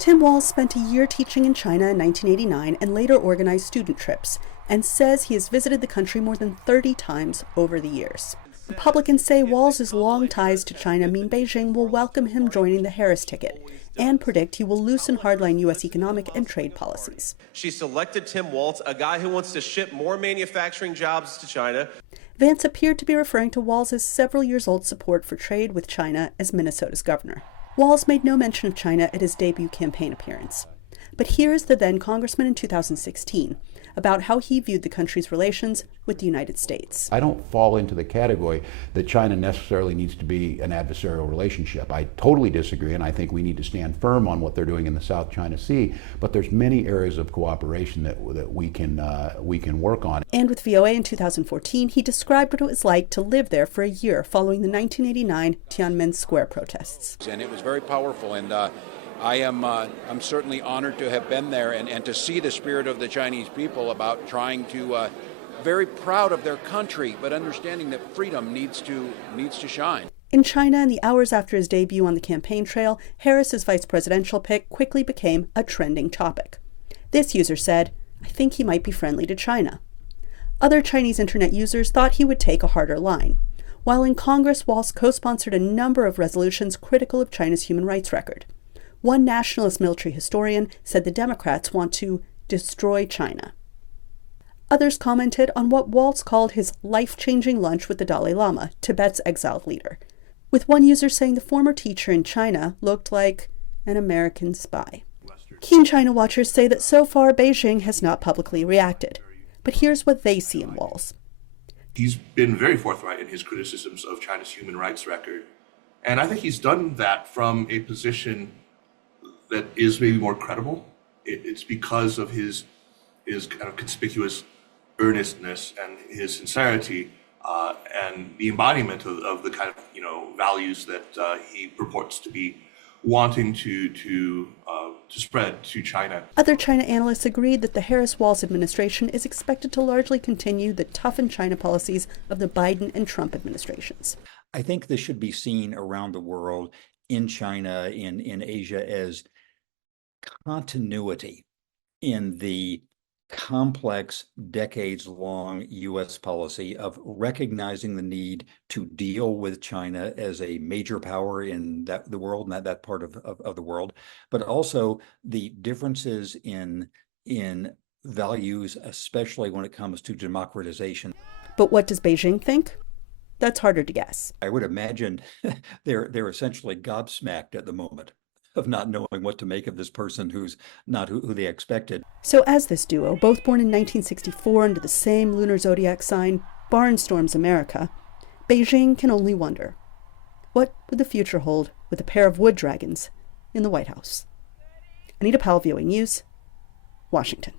Tim Walz spent a year teaching in China in 1989 and later organized student trips, and says he has visited the country more than 30 times over the years. Republicans say Walz's long ties to China mean Beijing will welcome him joining the Harris ticket and predict he will loosen hardline U.S. economic and trade policies. She selected Tim Walz, a guy who wants to ship more manufacturing jobs to China. Vance appeared to be referring to Walz's several-years-old support for trade with China as Minnesota's governor. Walz made no mention of China at his debut campaign appearance. But here is the then congressman in 2016 about how he viewed the country's relations with the United States. I don't fall into the category that China necessarily needs to be an adversarial relationship. I totally disagree, and I think we need to stand firm on what they're doing in the South China Sea, but there's many areas of cooperation that we can work on. And with VOA in 2014, he described what it was like to live there for a year following the 1989 Tiananmen Square protests. And it was very powerful, and I'm certainly honored to have been there and to see the spirit of the Chinese people about trying to, very proud of their country, but understanding that freedom needs to shine. In China, in the hours after his debut on the campaign trail, Harris's vice presidential pick quickly became a trending topic. This user said, "I think he might be friendly to China." Other Chinese internet users thought he would take a harder line. While in Congress, Walz co-sponsored a number of resolutions critical of China's human rights record. One nationalist military historian said the Democrats want to destroy China. Others commented on what Walz called his life-changing lunch with the Dalai Lama, Tibet's exiled leader, with one user saying the former teacher in China looked like an American spy. Keen China watchers say that so far Beijing has not publicly reacted. But here's what they see in Walz. He's been very forthright in his criticisms of China's human rights record. And I think he's done that from a position that is maybe more credible. It's because of his kind of conspicuous earnestness and his sincerity and the embodiment of the kind of values that he purports to be wanting to spread to China. Other China analysts agreed that the Harris-Walz administration is expected to largely continue the toughened China policies of the Biden and Trump administrations. I think this should be seen around the world, in China, in Asia, as continuity in the complex, decades-long U.S. policy of recognizing the need to deal with China as a major power in the world, and that part of the world, but also the differences in values, especially when it comes to democratization. But what does Beijing think? That's harder to guess. I would imagine they're essentially gobsmacked at the moment of not knowing what to make of this person who's not who they expected. So as this duo, both born in 1964 under the same lunar zodiac sign, barnstorms America, Beijing can only wonder, what would the future hold with a pair of wood dragons in the White House? Anita Powell, VOANews, Washington.